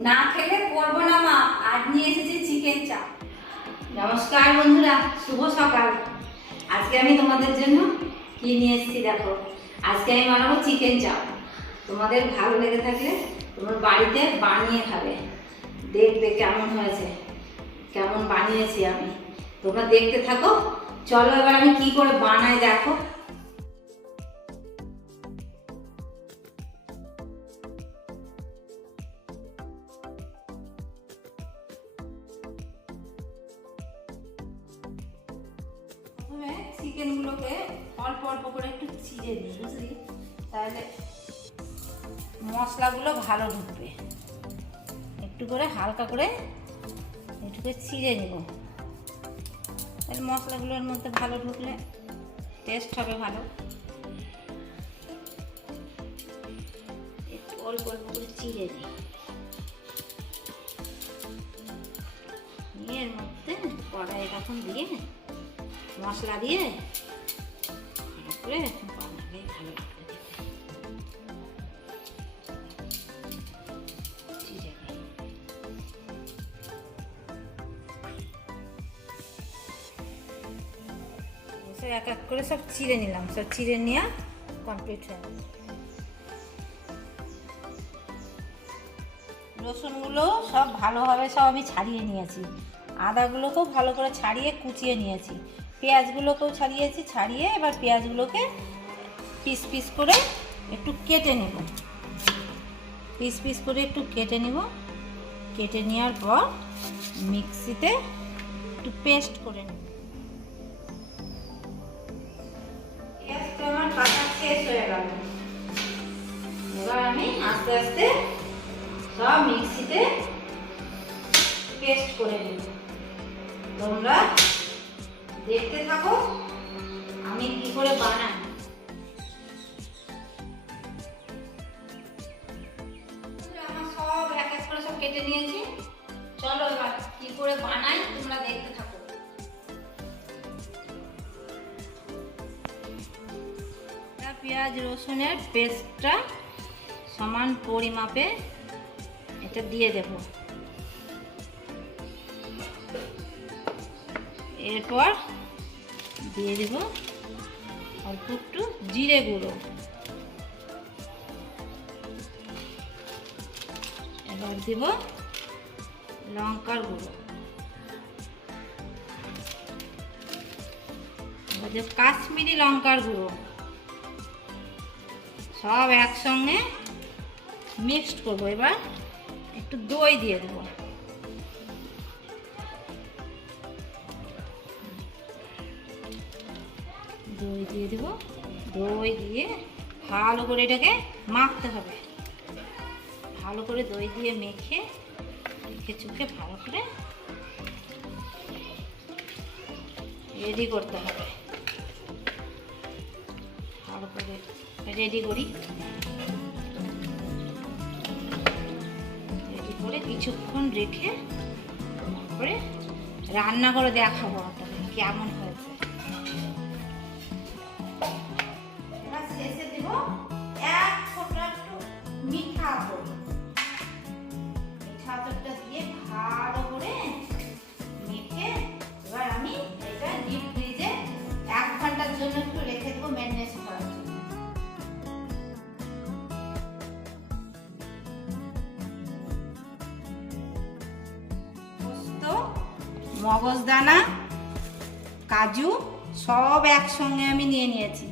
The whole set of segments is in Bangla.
না খেলে করবো না মা। আজ নিয়ে এসেছি চিকেন চাপ। নমস্কার বন্ধুরা, শুভ সকাল। আজকে আমি তোমাদের জন্য কি নিয়ে এসেছি দেখো। আজকে আমি বানাবো চিকেন চাপ। তোমাদের ভালো লেগে থাকলে তোমার বাড়িতে বানিয়ে খাবে, দেখবে কেমন হয়েছে, কেমন বানিয়েছি আমি। তোমরা দেখতে থাকো। চলো এবার আমি কি করে বানাই দেখো। চিকেনগুলোকে অল্প অল্প করে একটু চিড়ে দিই, বুঝলি, তাহলে মশলাগুলো ভালো ঢুকবে। একটু করে হালকা করে একটু করে চিড়ে নেব, তাহলে মশলাগুলোর মধ্যে ভালো ঢুকলে টেস্ট হবে ভালো। একটু অল্প অল্প করে চিড়ে দিই, নিয়ে এর মধ্যে কড়াই এখন দিয়ে মশলা দিয়ে তারপরে বানালে ভালো লাগবে দেখতে। এক এক করে সব চিড়ে নিলাম, সব চিড়ে নেওয়া কমপ্লিট হয়ে গেল। রসুনগুলো সব ভালোভাবে সব আমি ছাড়িয়ে নিয়েছি, আদাগুলোকেও ভালো করে ছাড়িয়ে কুচিয়ে নিয়েছি, পেঁয়াজগুলোকেও ছাড়িয়েছি, ছাড়িয়ে এবার পেঁয়াজগুলোকে পিস পিস করে একটু কেটে নেব, পিস পিস করে একটু কেটে নেব। কেটে নেওয়ার পর মিক্সিতে একটু পেস্ট করে নেব। পেঁয়াজটা আমার কাটা শেষ হয়ে গেল, এবার আমি আস্তে আস্তে সব মিক্সিতে পেস্ট করে নেব। তোমরা দেখতে থাকো আমি কি করে বানাই। আমার সব এক এক করে সব কেটে নিয়েছি, চলো এবার কি করে বানাই তোমরা দেখতে থাকো। পেঁয়াজ রসুনের পেস্টটা সমান পরিমাপে এটা দিয়ে দেব। এরপর দিয়ে দেব অল্প একটু জিরে গুঁড়ো, এবার দেব লঙ্কার গুঁড়ো, এবার দেব কাশ্মীরি লঙ্কার গুঁড়ো। সব একসঙ্গে মিক্সড করবো। এবার একটু দই দিয়ে দেবো, দই দিয়ে দেবো। দই দিয়ে ভালো করে এটাকে মাখতে হবে, ভালো করে দই দিয়ে মেখে চুকে ভালো করে রেডি করতে হবে। ভালো করে রেডি করি, রেডি করে কিছুক্ষণ রেখে তারপরে রান্না করে দেখাবো আপনাদের কেমন হয়েছে। শেষে দেব এক ফোঁটা একটু মিঠা আতর, মিঠা আতরটা দিয়ে ভালো করে মেখে এবার আমি এটা ডিপ ফ্রিজে 1 ঘন্টার জন্য একটু রেখে দেবো ম্যারিনেশন করার জন্য। পোস্ত, মগজদানা, কাজু সব একসঙ্গে আমি নিয়ে নিয়েছি,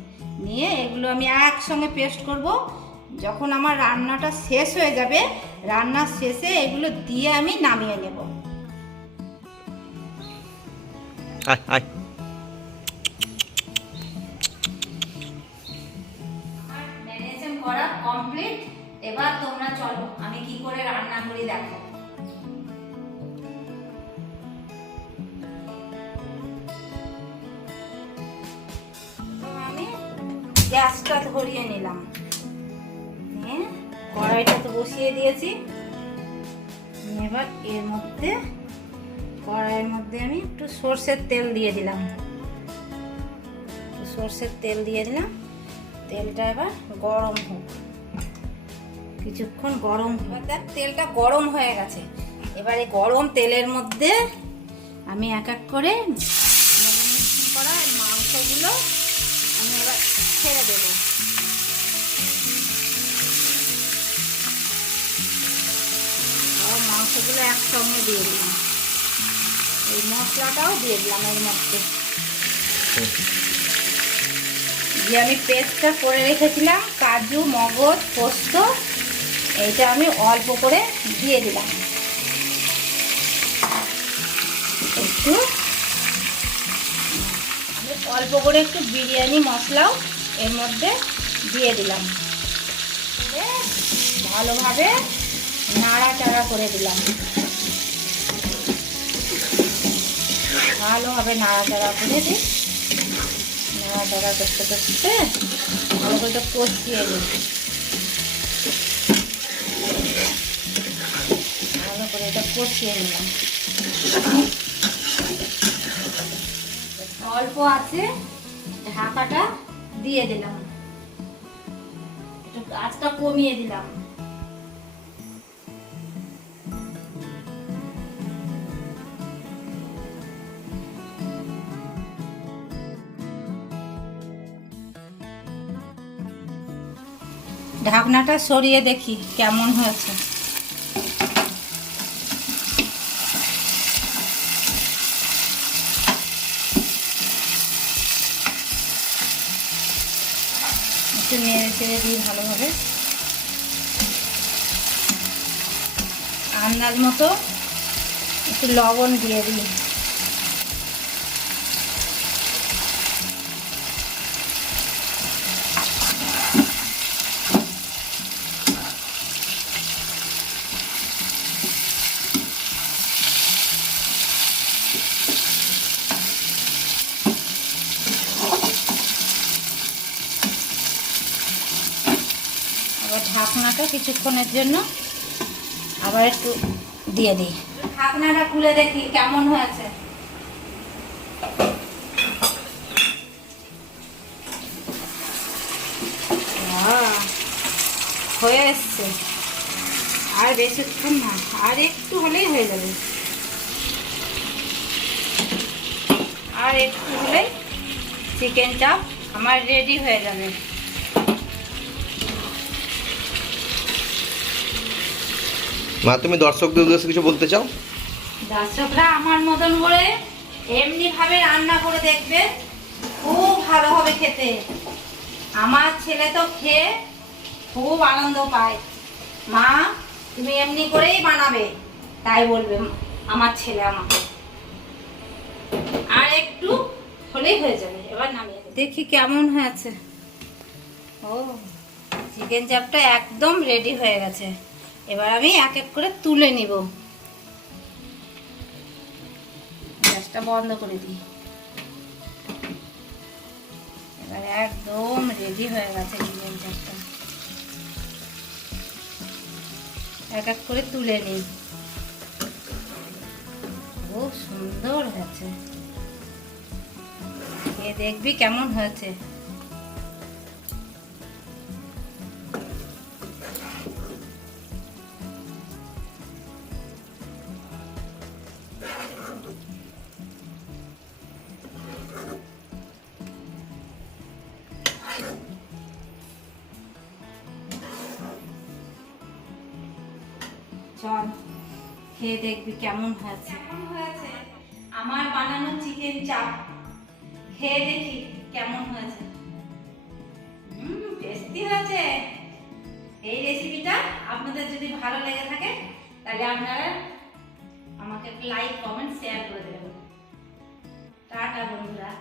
নিয়ে এগুলো আমি একসঙ্গে পেস্ট করব। যখন আমার রান্নাটা শেষ হয়ে যাবে, রান্নার শেষে এগুলো দিয়ে আমি নামিয়ে নেব। ম্যারিনেশন করা কমপ্লিট। এবার তোমরা চলো আমি কি করে রান্না করি দেখো। গ্যাসটা ধরিয়ে নিলাম, কড়াইটা তো বসিয়ে দিয়েছি। এবার এর মধ্যে কড়াইয়ের মধ্যে আমি একটু সর্ষের তেল দিয়ে দিলাম, সর্ষের তেল দিয়ে দিলাম। তেলটা এবার গরম হোক, কিছুক্ষণ গরম। এবার দেখ তেলটা গরম হয়ে গেছে। এবার এই গরম তেলের মধ্যে আমি এক এক করে ম্যারিনেশন করা মাংসগুলো আমি এবার ছেড়ে দেবো। মাংসগুলো একসঙ্গে দিয়ে দিলাম, এই মশলাটাও দিয়ে দিলাম এর মধ্যে। যে আমি পেস্টটা করে রেখেছিলাম কাজু মগজ পোস্ত, এইটা আমি অল্প করে দিয়ে দিলাম। একটু আমি অল্প করে একটু বিরিয়ানি মশলাও এর মধ্যে দিয়ে দিলাম। ভালোভাবে নাড়াচাড়া করে দিলাম, ভালোভাবে নাড়াচাড়া করে দিই। নাড়াচাড়া করতে করতে ভালো করে কষিয়ে দিই, ভালো করে এটা কষিয়ে নিলাম। অল্প আছে ঢাকাটা দিয়ে দিলাম, একটু আঁচটা কমিয়ে দিলাম। ঢাকনাটা সরিয়ে দেখি কেমন হয়েছে। একটু নেড়ে চেড়ে দিই ভালোভাবে। আন্দাজ মতো একটু লবণ দিয়ে দিই। ঢাকনাটা কিছুক্ষণের জন্য আবার একটু দিয়ে দিই। ঢাকনাটা খুলে দেখি কেমন হয়েছে। হয়ে এসছে, আর বেশিক্ষণ না, আর একটু হলেই হয়ে যাবে। আর একটু হলেই চিকেন চাপ আমার রেডি হয়ে যাবে। মা, তুমি দর্শকদের উদ্দেশ্যে কিছু বলতে চাও? দর্শকরা আমার মতন করে এমনি ভাবে রান্না করে দেখবে, খুব ভালো হবে খেতে। আমার ছেলে তো খেয়ে খুব আনন্দ পায়। মা তুমি এমনি করেই বানাবে, তাই বলবে আমার ছেলে আমাকে। আর একটু হলেই হয়ে যাবে। এবার নামিয়ে দেখি কেমন হয়েছে। ও চিকেন চাপটা একদম রেডি হয়ে গেছে। এবার আমি এক এক করে তুলে নিব। গ্যাসটা বন্ধ করে দিই। এবার একদম রেডি হয়ে গেছে চিকেন চাপটা। এক এক করে তুলে নিই। খুব সুন্দর হয়েছে, এ দেখবি কেমন হয়েছে। চল খেয়ে দেখবি কেমন হয়েছে। আমার বানানো চিকেন চাপ খেয়ে দেখি কেমন হয়েছে। টেস্টি হয়েছে। এই রেসিপিটা আপনাদের যদি ভালো লেগে থাকে তাহলে আপনারা আমাকে লাইক কমেন্ট শেয়ার করে দেবেন। টাটা বন্ধুরা।